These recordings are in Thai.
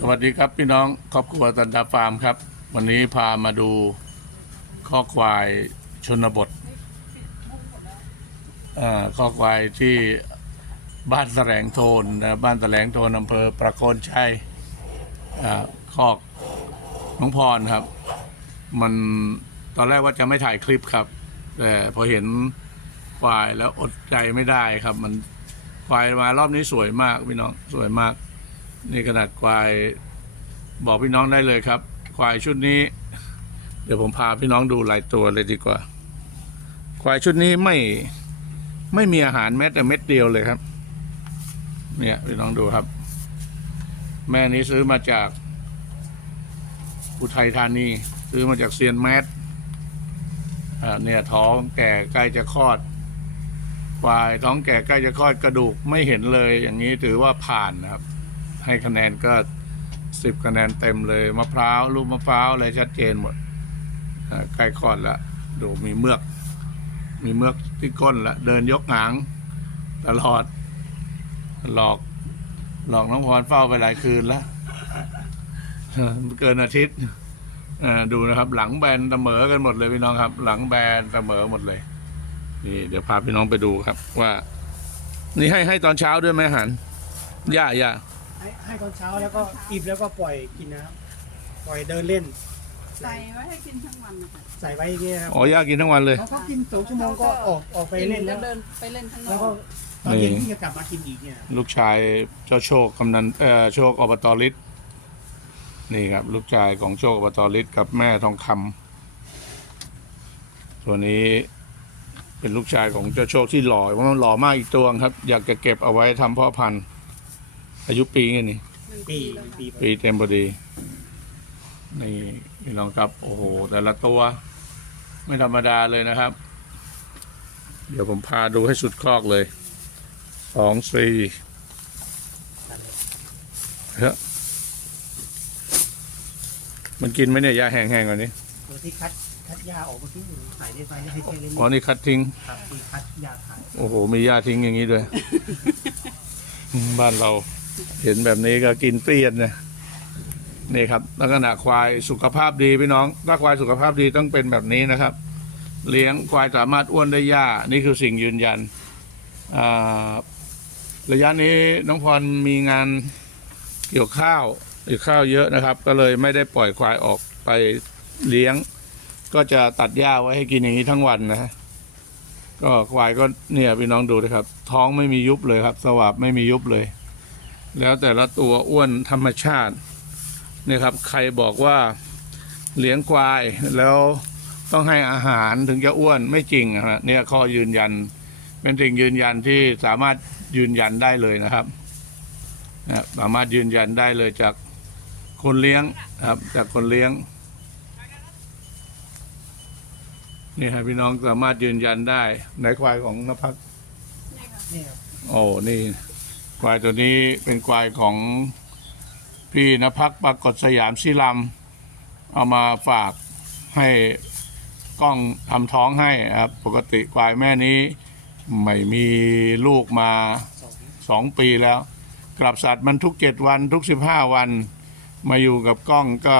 สวัสดีครับพี่น้องครอบครัวตันดาฟาร์มครับ วันนี้พามาดูข้อควายชนบทข้อควายที่บ้านแสลงโทนนะบ้านแสลงโทนอำเภอประโคนชัยอ่าคอกน้องพรครับ มันตอนแรกว่าจะไม่ถ่ายคลิปครับ แต่พอเห็นควายแล้วอดใจไม่ได้ครับ มันควายมารอบนี้สวยมากพี่น้องสวยมาก นี่ขนาดควายบอกพี่น้องได้เลยครับ ควายชุดนี้ เดี๋ยวผมพาพี่น้องดูหลายตัวเลยดีกว่า ควายชุดนี้ไม่ไม่มีอาหารแม้แต่เม็ดเดียวเลยครับ เนี่ยพี่น้องดูครับ แม่นี้ซื้อมาจาก อุทัยธานี ซื้อมาจากเซียนแมสอ่าเนี่ยท้องแก่ใกล้จะคลอดควายท้องแก่ใกล้จะคลอดกระดูกไม่เห็นเลย อย่างนี้ถือว่าผ่านนะครับ ให้คะแนนก็สิบคะแนนเต็มเลยมะพร้าวลูกมะพร้าวอะไรชัดเจนหมดใกล้คลอดล้วดูมีเมือก มีเมือกที่ก้นละเดินยกหางตลอด หลอก หลอกน้องพรเฝ้าไปหลายคืนแล้วเกินอาทิตย์ดูนะครับ หลังแบนเสมอกันหมดเลยพี่น้องครับ หลังแบนเสมอหมดเลย นี่ เดี๋ยวพาพี่น้องไปดูครับ ว่า นี่ให้ให้ตอนเช้าด้วยไหมหารย่าย่า ให้ให้ตอนเช้าแล้วก็อิ่มแล้วก็ปล่อยกินน้ำปล่อยเดินเล่น ใส่ไว้ให้กินทั้งวันนะคะใส่ไว้อย่างเงี้ยครับอ๋อย่ากินทั้งวันเลย เขาก็กินสองชั่วโมงก็ออกออกไปเล่นแล้ว เดินไปเล่นข้างนแล้วอก็กตอนเย็นนี่ ที่จะกลับมากินอีกเนี่ยลูกชายเจ้าโชคกำนันเอ่อโชคอบตฤทธิ์นี่ครับ ลูกชายของโชคอบตฤทธิ์กับแม่ทองคำส่วนนี้เป็นลูกชายของเจ้าโชคที่หล่อเพราะมันหล่อมากอีกตัวครับ อยากจะเก็บเอาไว้ทำพ่อพันธุ์ อายุปีไงนี่หนึ่งปีปีแล้วปีปีเต็มพอดี นี่พี่น้องครับ โอ้โห แต่ละตัว ไม่ธรรมดาเลยนะครับ เดี๋ยวผมพาดูให้สุดคอกเลย สองสี่เฮ้ยมันกินไหมเนี่ยยาแห้งๆกว่านี้ตัวที่คัดคัดหญ้าออกเมื่อกี้ใส่ได้ไปให้แค่เล่นอ๋อนี่คัดทิ้ง ครับที่คัดหญ้าขาย โอ้โห มีหญ้าทิ้งอย่างนี้ด้วย บ้านเรา เห็นแบบนี้ก็กินเปรี้ยนนะนี่ครับลักษณะควายสุขภาพดีพี่น้องถ้าควายสุขภาพดีต้องเป็นแบบนี้นะครับ เลี้ยงควายสามารถอ้วนได้หญ้านี่คือสิ่งยืนยันระยะนี้น้องพรมีงานเกี่ยวข้าวเกี่ยวข้าวเยอะนะครับ ก็เลยไม่ได้ปล่อยควายออกไปเลี้ยง ก็จะตัดหญ้าไว้ให้กินอย่างนี้ทั้งวันนะฮะก็ควายก็เนี่ยพี่น้องดูนะครับ ท้องไม่มียุบเลยครับ สวาบไม่มียุบเลย แล้วแต่ละตัวอ้วนธรรมชาติเนี่ยครับ ใครบอกว่าเลี้ยงควายแล้วต้องให้อาหารถึงจะอ้วนไม่จริงนะฮะเนี่ยข้อยืนยัน เป็นสิ่งยืนยันที่สามารถยืนยันได้เลยนะครับนะสามารถยืนยันได้เลยจากคนเลี้ยงครับ จากคนเลี้ยงนี่ครับพี่น้องสามารถยืนยันได้ในควายของนภัสนี่ครับโอ้นี่ ควายตัวนี้เป็นควายของพี่นภักปรากฏสยามศิลำเอามาฝากให้กล้องทำท้องให้ครับปกติควายแม่นี้ไม่มีลูกมาสองสองปีแล้ว กลับสัตว์มันทุกเจ็ดวันทุกสิบห้าวัน มาอยู่กับกล้องก็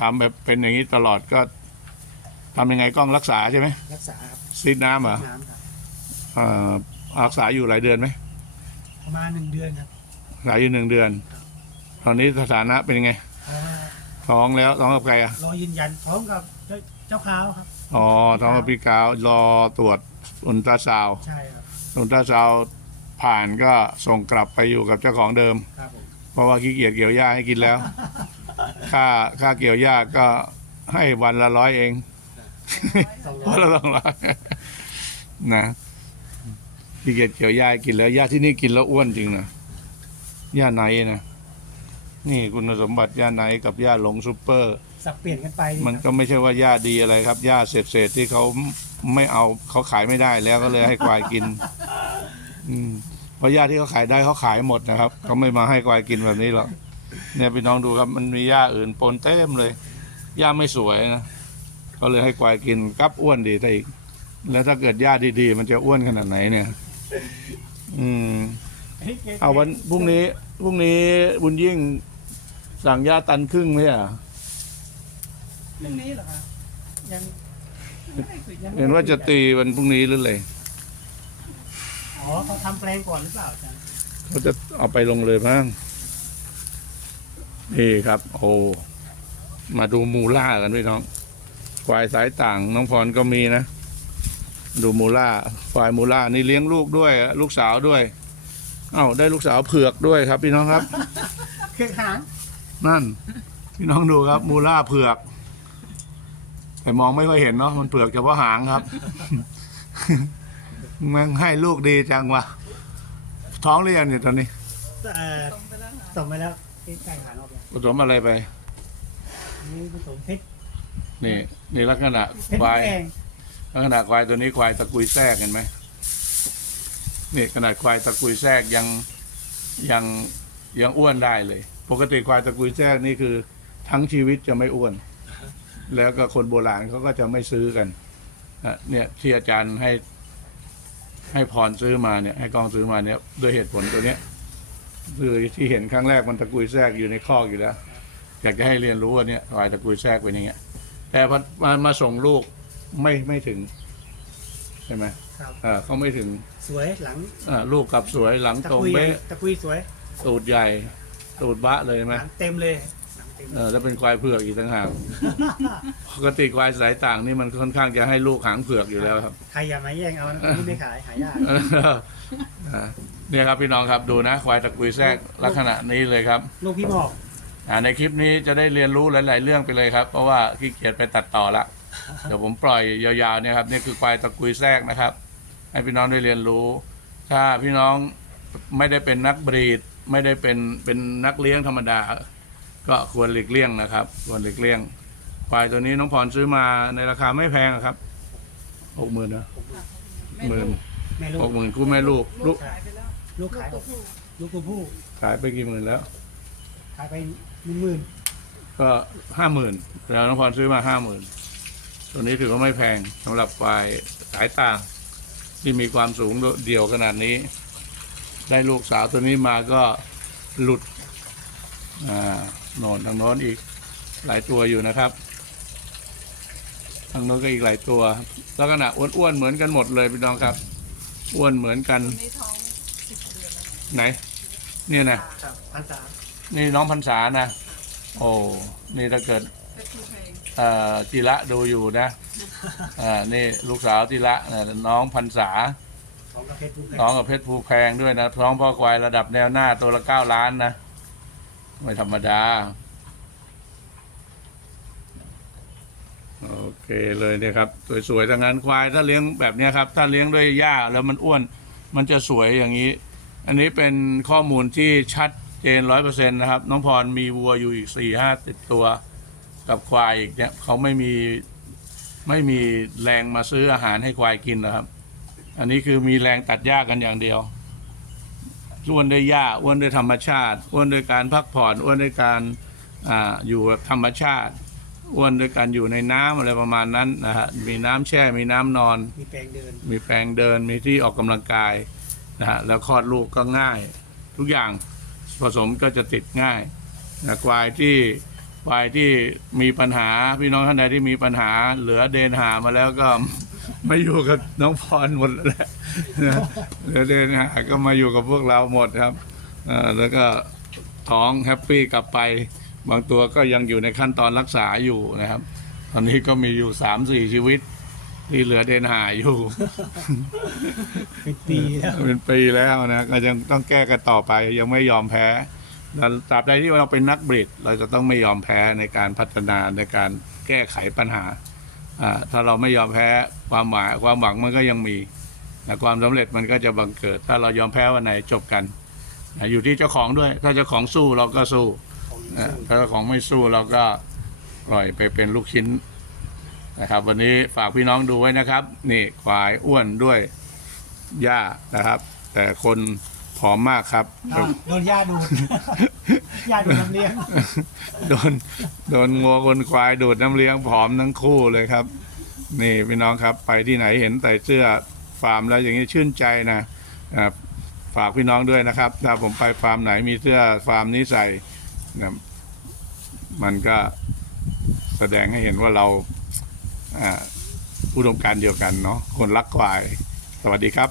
ทำแบบเป็นอย่างนี้ตลอดก็ทำยังไงกล้องรักษาใช่ไหมรักษาครับซีดน้ำเหรอน้ำครับเอ่อรักษาอยู่หลายเดือนไหมประ มาณหนึ่งเดือนครับรักษาอยู่หนึ่งเดือน ตอนนี้สถานะเป็นยังไงเพราะว่าท้องแล้วท้องกับใครอะรอยืนยันพร้อมกับเจ้าเจ้าขาวครับอ๋อท้องกับพี่กาวรอตรวจอุลตราซาวด์ใช่ครับอุลตราซาวด์ผ่านก็ส่งกลับไปอยู่กับเจ้าของเดิมครับผมเพราะว่าขี้เกียจเกี่ยวหญ้าให้กินแล้ว ค่าค่าเกี่ยวหญ้าก็ให้วันละร้อยเองสองวันร้อยละสองร้อยนะ ขี้เกียจเกี่ยวหญ้าให้กินแล้วหญ้าที่นี่กินแล้วอ้วนจริงนะหญ้าไหนนะนี่คุณสมบัติหญ้าไหนกับหญ้าหลงซูเปอร์ สับเปลี่ยนกันไปมันก็ไม่ใช่ว่าหญ้าดีอะไรครับหญ้าเศษๆที่เขาไม่เอาเขาขายไม่ได้แล้วก็เลยให้ควายกิน อืมเพราะหญ้าที่เขาขายได้เขาขายหมดนะครับเขาไม่มาให้ควายกินแบบนี้หรอกเนี่ยพี่น้องดูครับ มันมีหญ้าอื่นปนเต็มเลยหญ้าไม่สวยนะเขาเลยให้ควายกินกับอ้วนดีได้อีก แล้วถ้าเกิดหญ้าดีๆ มันจะอ้วนขนาดไหนเนี่ย อืมไอฮ้ยแกเอาวันพรุ่งนี้พรุ่งนี้บุญยิ่งสั่งยาตันครึ่งไหมอะเรื่องนี้เหรอคะยังไม่ได้คุยยังไม่ได้คุยเห็นว่าจะตีวันพรุ่งนี้หรือเลยอ๋อเขาทำแปลงก่อนหรือเปล่าอาจารย์เขาจะเอาไปลงเลยมั้งนี่ครับ โอ้มาดูมูล่ากันพี่น้องควายสายต่างน้องพรก็มีนะ ดูมูล่าควายมูล่านี่เลี้ยงลูกด้วยอะลูกสาวด้วย เอ้าได้ลูกสาวเผือกด้วยครับ พี่น้องครับเครื่องหางนั่น พี่น้องดูครับ มูล่าเผือก แต่มองไม่ค่อยเห็นเนาะมันเผือกเฉพาะหางครับมันให้ลูกดีจังวะท้องหรือยังเนี่ยตอนนี้เอ่อตรงไปแล้วค่ะส่งไปแล้วใกล้ๆหางออกแล้วผสมอะไรไปนี่ผสมเพชรนี่นี่ลักษณะเพชรควายแดง ลักษณะควายตัวนี้ควายตะกุยแทรกเห็นไหมนี่ขนาดควายตะกุยแทรกยังยังยังอ้วนได้เลย ปกติควายตะกุยแทรกนี่คือ ทั้งชีวิตจะไม่อ้วน แล้วก็คนโบราณเขาก็จะไม่ซื้อกันเนี่ยที่อาจารย์ให้ให้พรซื้อมาเนี่ย ให้กองซื้อมาเนี่ยด้วยเหตุผลตัวเนี้ยคือที่เห็นครั้งแรกมันตะกุยแทรกอยู่ในคอกอยู่แล้ว อยากจะให้เรียนรู้ว่าเนี่ยควายตะกุยแทรกเป็นย่างเงี้ยแต่พอมามาส่งลูก ไม่ไม่ถึงใช่ไหมครับ อ่าเขาไม่ถึงสวยหลังอ่าลูกกลับสวยหลังตะตรงกุยเป๊ะตะกุยสวยตูดใหญ่ตูดบะเลยใช่ไหมหลังเต็มเลยหลังเต็มเออแล้วเป็นควายเผือกอีกต่างหากปกติควายสายต่างนี่มันค่อนข้างจะให้ลูกหางเผือกอยู่แล้วครับ ใครอย่ามาแย่งเอานะนี่ไม่ขายหายากอ่าเนี่ยครับพี่น้องครับดูนะควายตะกุยแทรกลักษณะนี้เลยครับ ลูกพี่บอกอ่าในคลิปนี้จะได้เรียนรู้หลาย ๆ เรื่องไปเลยครับ เพราะว่าขี้เกียจไปตัดต่อละ เดี๋ยวผมปล่อยยาวๆเนี่ยครับนี่คือควายตะกุยแทรกนะครับ ให้พี่น้องได้เรียนรู้ ถ้าพี่น้องไม่ได้เป็นนักบรีด ไม่ได้เป็นเป็นนักเลี้ยงธรรมดา ก็ควรหลีกเลี่ยงนะครับ ควรหลีกเลี่ยง ควายตัวนี้น้องพรซื้อมาในราคาไม่แพงอะครับหกหมื่นนะแม่หมื่นลูกแม่ลูหกกหมื่นคู่แม่ลูกลูลูกกขายไปแล้วลูกขายตัวผู้ลูกตัวผู้ขายไปกี่หมื่นแล้ว ขายไปหนึ่งหมื่นก็ห้าหมื่นแล้วน้องพรซื้อมาห้าหมื่น ตัวนี้ถือว่าไม่แพงสำหรับควายสายต่างที่มีความสูงเดี่ยวขนาดนี้ ได้ลูกสาวตัวนี้มาก็หลุดอ่าโนอนทางโน้นอีกหลายตัวอยู่นะครับ ทางโน้นก็อีกหลายตัว ลักษณะอ้วนๆเหมือนกันหมดเลยพี่น้องครับอ้วนเหมือนกันตัวนี้ท้องสิบเดือนแล้วไหน เนี่ยนะครับพันสามนี่น้องพันษานะ โอ้ นี่ถ้าเกิด เป็นผู้เพลงเอ่อจิระดูอยู่นะอ่านี่ลูกสาวจิระเอ่อน้องพันษา ของกระเพชรลูกน้องกับเพชรภูแพงด้วยนะท้องพ่อควายระดับแนวหน้าตัวละเก้าล้านนะ ไม่ธรรมดา โอเคเลยเนี่ยครับ สวยๆทั้งนั้นควายถ้าเลี้ยงแบบเนี้ยครับ ถ้าเลี้ยงด้วยหญ้าแล้วมันอ้วน มันจะสวยอย่างนี้ อันนี้เป็นข้อมูลที่ชัดเจนร้อยเปอร์เซ็นต์นะครับ น้องพรมีวัวอยู่อีกสี่ห้าติดตัว กับควายอีกเนี่ยเขาไม่มีไม่มีแรงมาซื้ออาหารให้ควายกินนะครับ อันนี้คือมีแรงตัดหญ้ากันอย่างเดียวอ้วนด้วยหญ้าอ้วนด้วยธรรมชาติอ้วนด้วยการพักผ่อนอ้วนด้วยการอ่าอยู่แบบธรรมชาติอ้วนด้วยการอยู่ในน้ำอะไรประมาณนั้นนะฮะมีน้ำแช่มีน้ำนอน มีแปลงเดิน มีแปลงเดินมีที่ออกกำลังกายนะฮะแล้วคลอดลูกก็ง่าย ทุกอย่างผสมก็จะติดง่ายนะควายที่ ควายที่มีปัญหาพี่น้องท่านใดที่มีปัญหา เหลือเดนหามาแล้วก็ ไม่อยู่กับน้องพรหมดแล้วนะเหลือเดนหาก็มาอยู่กับพวกเราหมดครับเอ่อแล้วก็ท้องแฮปปี้กลับไป บางตัวก็ยังอยู่ในขั้นตอนรักษาอยู่นะครับ ตอนนี้ก็มีอยู่สามสี่ชีวิต ที่เหลือเดนหาอยู่เป็นปีแล้วเป็นปีแล้วนะก็ยังต้องแก้กันต่อไปยังไม่ยอมแพ้แล้ว ตราบใดที่เราเป็นนักบริดเราจะต้องไม่ยอมแพ้ในการพัฒนาในการแก้ไขปัญหา ถ้าเราไม่ยอมแพ้ความหมายความหวังมันก็ยังมีนะความสำเร็จมันก็จะบังเกิด ถ้าเรายอมแพ้วันไหนจบกันนะอยู่ที่เจ้าของด้วย ถ้าเจ้าของสู้เราก็สู้นะถ้าเจ้าของไม่สู้เราก็ปล่อยไปเป็นลูกชิ้นนะครับ วันนี้ฝากพี่น้องดูไว้นะครับ นี่ควายอ้วนด้วยหญ้านะครับ แต่คน ผอมมากครับอ้าวโดนย่าดูดย่าดูดน้ำเลี้ยง โดนโดนงัวคนควายดูดน้ำเลี้ยงผอมทั้งคู่เลยครับ นี่พี่น้องครับ ไปที่ไหนเห็นใส่เสื้อฟาร์มแล้วอย่างนี้ชื่นใจนะนะครับฝากพี่น้องด้วยนะครับ ถ้าผมไปฟาร์มไหนมีเสื้อฟาร์มนี้ใส่นะมันก็แสดงให้เห็นว่าเราอ่าอุดมการณ์เดียวกันเนาะคนรักควาย สวัสดีครับ